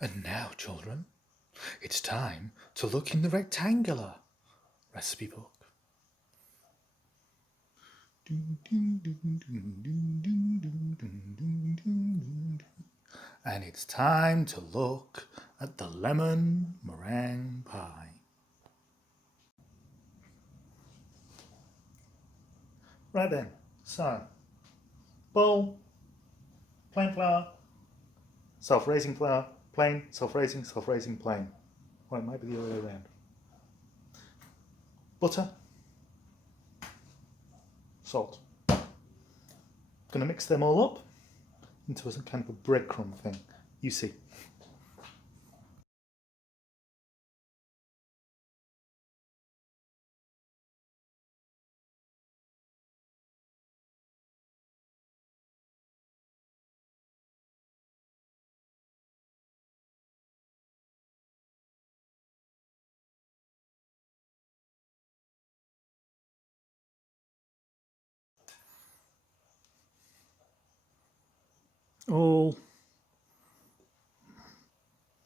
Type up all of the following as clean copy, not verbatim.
And now, children, it's time to look in the rectangular recipe book. And it's time to look at the lemon meringue pie. Right then, so bowl, plain flour, self-raising flour, plain, self-raising, self-raising, plain. Well, it might be the other way around. Butter, salt. Gonna mix them all up into some kind of a breadcrumb thing. You see. All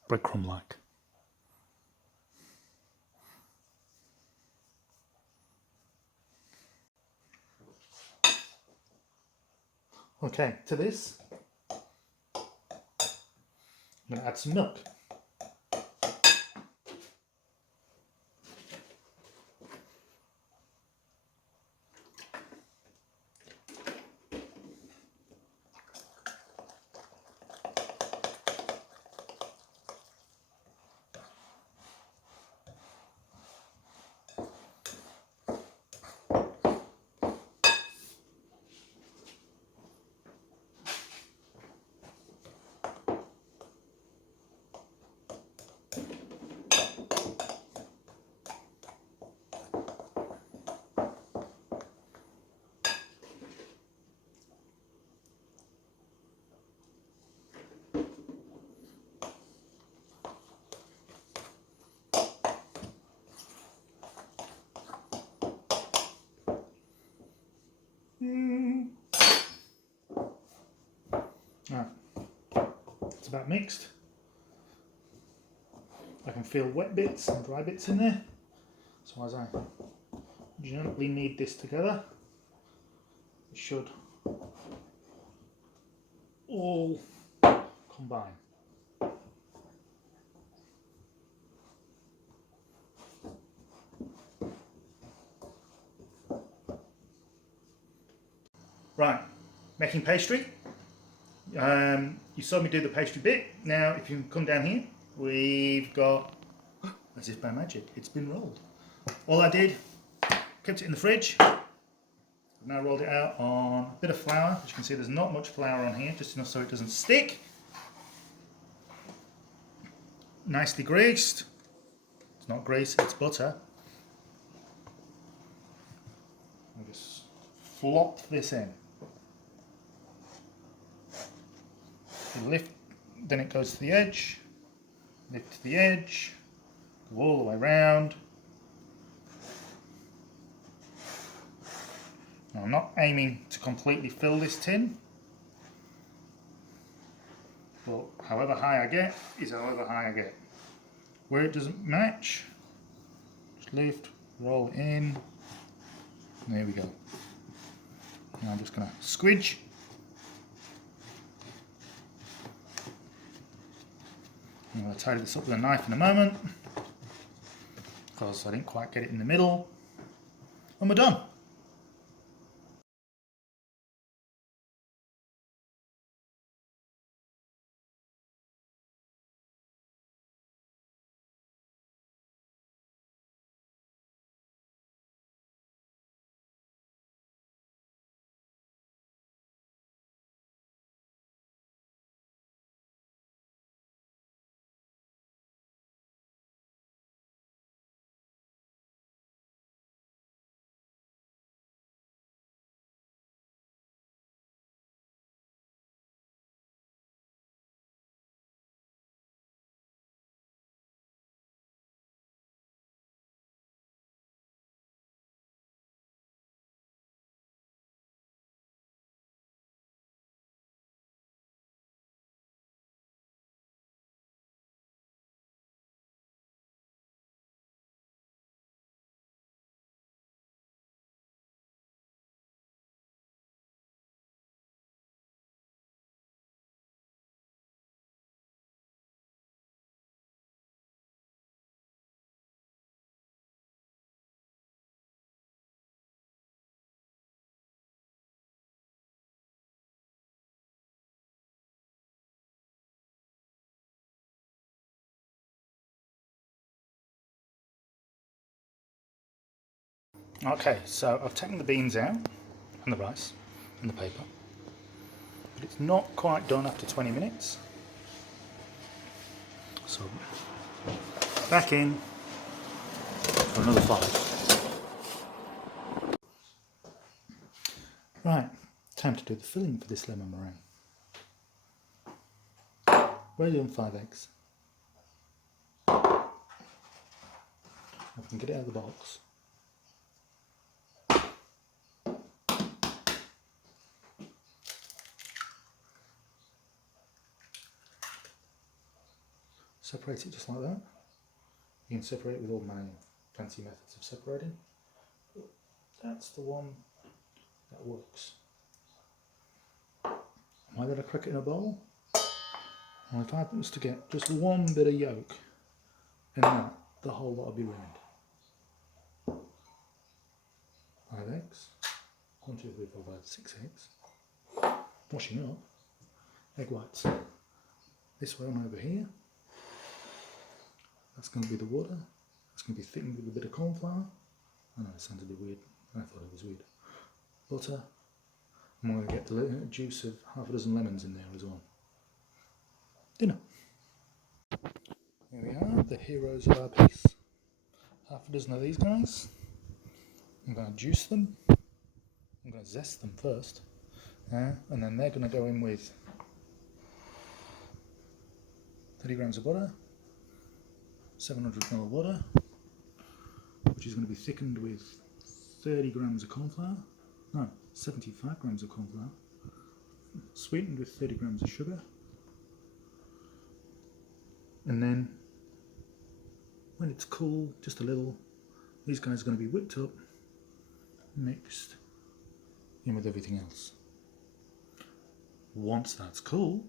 breadcrumb-like. Okay, to this, I'm going to add some milk. It's about mixed. I can feel wet bits and dry bits in there. So as I gently knead this together, it should all combine. Right, making pastry. You saw me do the pastry bit. Now, if you come down here, we've got, as if by magic, it's been rolled. All I did, kept it in the fridge. I've now rolled it out on a bit of flour. As you can see, there's not much flour on here, just enough so it doesn't stick. Nicely greased. It's not grease, it's butter. I'll just flop this in. You lift, then it goes to the edge, lift to the edge, go all the way round. Now, I'm not aiming to completely fill this tin, but however high I get is however high I get. Where it doesn't match, just lift, roll it in, and there we go. Now I'm just going to squidge. I'm going to tidy this up with a knife in a moment because I didn't quite get it in the middle, and we're done. Okay, so I've taken the beans out and the rice and the paper, but it's not quite done after 20 minutes. So back in for another 5. Right, time to do the filling for this lemon meringue. We're doing 5 eggs. I can get it out of the box. Separate it just like that. You can separate it with all my fancy methods of separating. That's the one that works. Why did I crack it in a bowl? Well, if I was to get just one bit of yolk in that, the whole lot would be ruined. 5 eggs. 1, 2, 3, 4, 5, 6 eggs. Washing up. Egg whites. This one over here. That's going to be the water. That's going to be thickened with a bit of cornflour. I know it sounds a bit weird. I thought it was weird. Butter. I'm going to get the juice of half a dozen lemons in there as well. Dinner. Here we are, the heroes of our piece. Half a dozen of these guys. I'm going to juice them. I'm going to zest them first. And then they're going to go in with 30 grams of butter, 700 ml of water, which is going to be thickened with 30 grams of cornflour. No, 75 grams of cornflour. Sweetened with 30 grams of sugar. And then, when it's cool, just a little, these guys are going to be whipped up, mixed in with everything else. Once that's cool,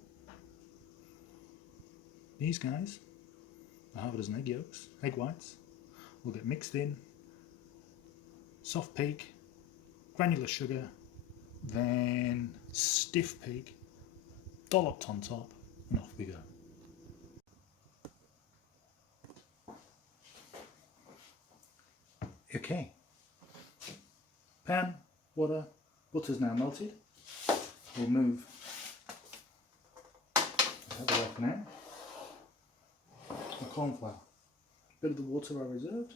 these guys, half a dozen egg yolks, egg whites, will get mixed in, soft peak, granular sugar, then stiff peak, dolloped on top, and off we go. Okay, pan, water, butter's now melted. We'll move that way off now. The cornflour, a bit of the water I reserved.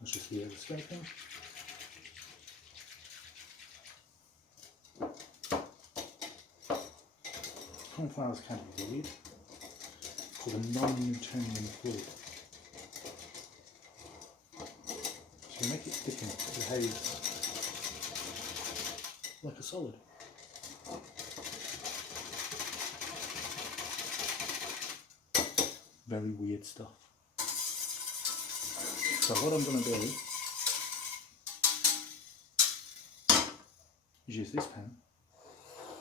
Let's just the air escaping. Cornflour can be weird. Called a non-Newtonian fluid. So you make it thicken, it behaves like a solid. Very weird stuff. So what I'm going to do is use this pan,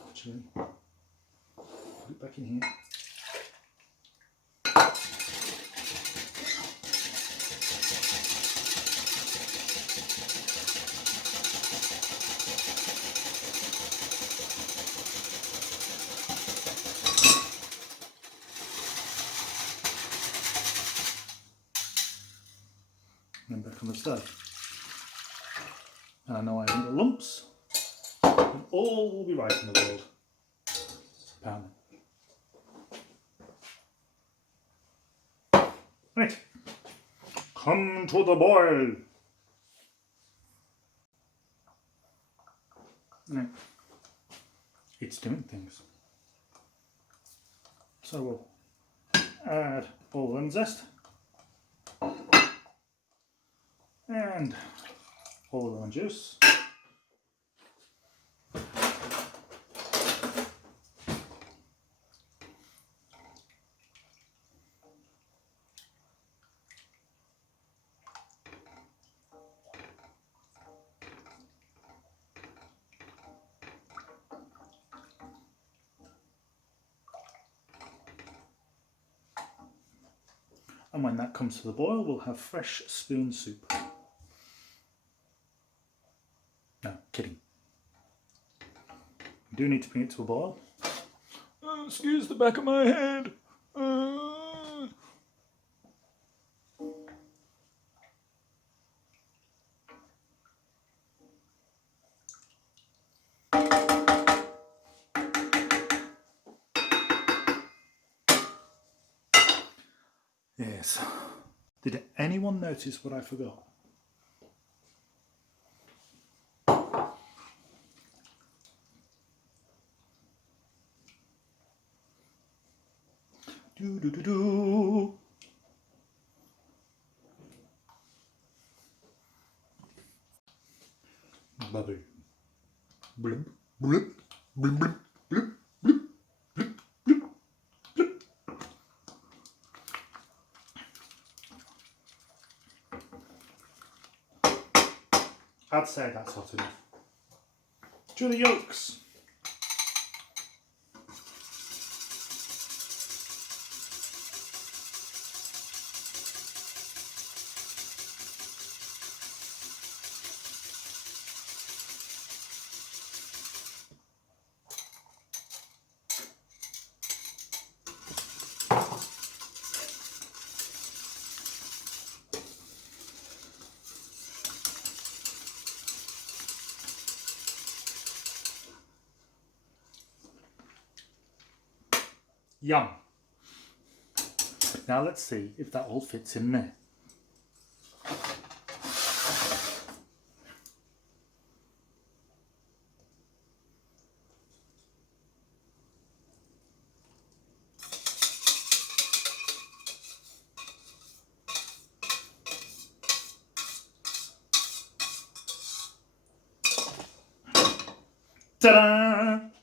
actually, put it back in here. And then back on the stove. And I know I haven't got lumps, and all will be right in the world. Pound. Right, come to the boil. Now, it's doing things. So we'll add all the lemon zest. And all the lemon juice. And when that comes to the boil, we'll have fresh spoon soup. No, kidding. We do need to bring it to a boil. Excuse the back of my head. Yes. Did anyone notice what I forgot? Do do do do. Bubble. Bloop, bloop, bloop, bloop, bloop, bloop, bloop, bloop, bloop. I'd say that's hot enough. Do the yolks. Yum. Now let's see if that all fits in there. Ta-da!